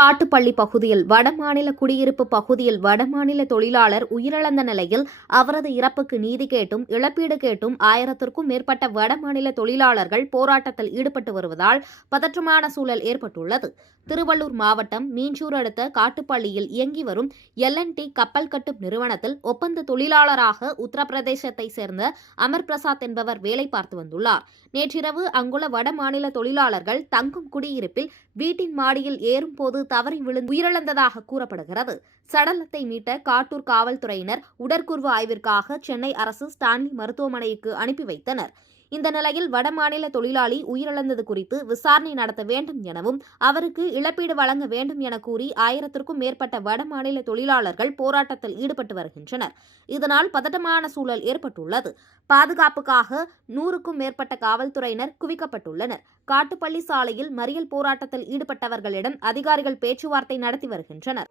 காட்டுப்பள்ளி பகுதியில் வடமாநில குடியிருப்பு பகுதியில் வடமாநில தொழிலாளர் உயிரிழந்த நிலையில் அவரது இறப்புக்கு நீதி கேட்டும் இழப்பீடு கேட்டும் 1000க்கும் மேற்பட்ட வடமாநில தொழிலாளர்கள் போராட்டத்தில் ஈடுபட்டு வருவதால் பதற்றமான சூழல் ஏற்பட்டுள்ளது. திருவள்ளூர் மாவட்டம் மீஞ்சூர் அடுத்த காட்டுப்பள்ளியில் இயங்கி வரும் L&T கப்பல் கட்டும் நிறுவனத்தில் ஒப்பந்த தொழிலாளராக உத்தரப்பிரதேசத்தை சேர்ந்த அமர் பிரசாத் என்பவர் வேலை பார்த்து வந்துள்ளார். நேற்றிரவு அங்குள்ள வடமாநில தொழிலாளர்கள் தங்கும் குடியிருப்பில் வீட்டின் மாடியில் ஏறும்போது தவறி விழுந்து உயிரிழந்ததாக கூறப்படுகிறது. சடலத்தை மீட்ட காட்டூர் காவல்துறையினர் உடற்கூறு ஆய்விற்காக சென்னை அரசு ஸ்டான்லி மருத்துவமனைக்கு அனுப்பி வைத்தனர். இந்த நிலையில் வடமாநில தொழிலாளி உயிரிழந்தது குறித்து விசாரணை நடத்த வேண்டும் எனவும் அவருக்கு இழப்பீடு வழங்க வேண்டும் என கூறி 1000க்கும் மேற்பட்ட வடமாநில தொழிலாளர்கள் போராட்டத்தில் ஈடுபட்டு வருகின்றனர். இதனால் பதட்டமான சூழல் ஏற்பட்டுள்ளது. பாதுகாப்புக்காக 100க்கும் மேற்பட்ட காவல்துறையினர் குவிக்கப்பட்டுள்ளனர். காட்டுப்பள்ளி சாலையில் மறியல் போராட்டத்தில் ஈடுபட்டவர்களிடம் அதிகாரிகள் பேச்சுவார்த்தை நடத்தி வருகின்றனர்.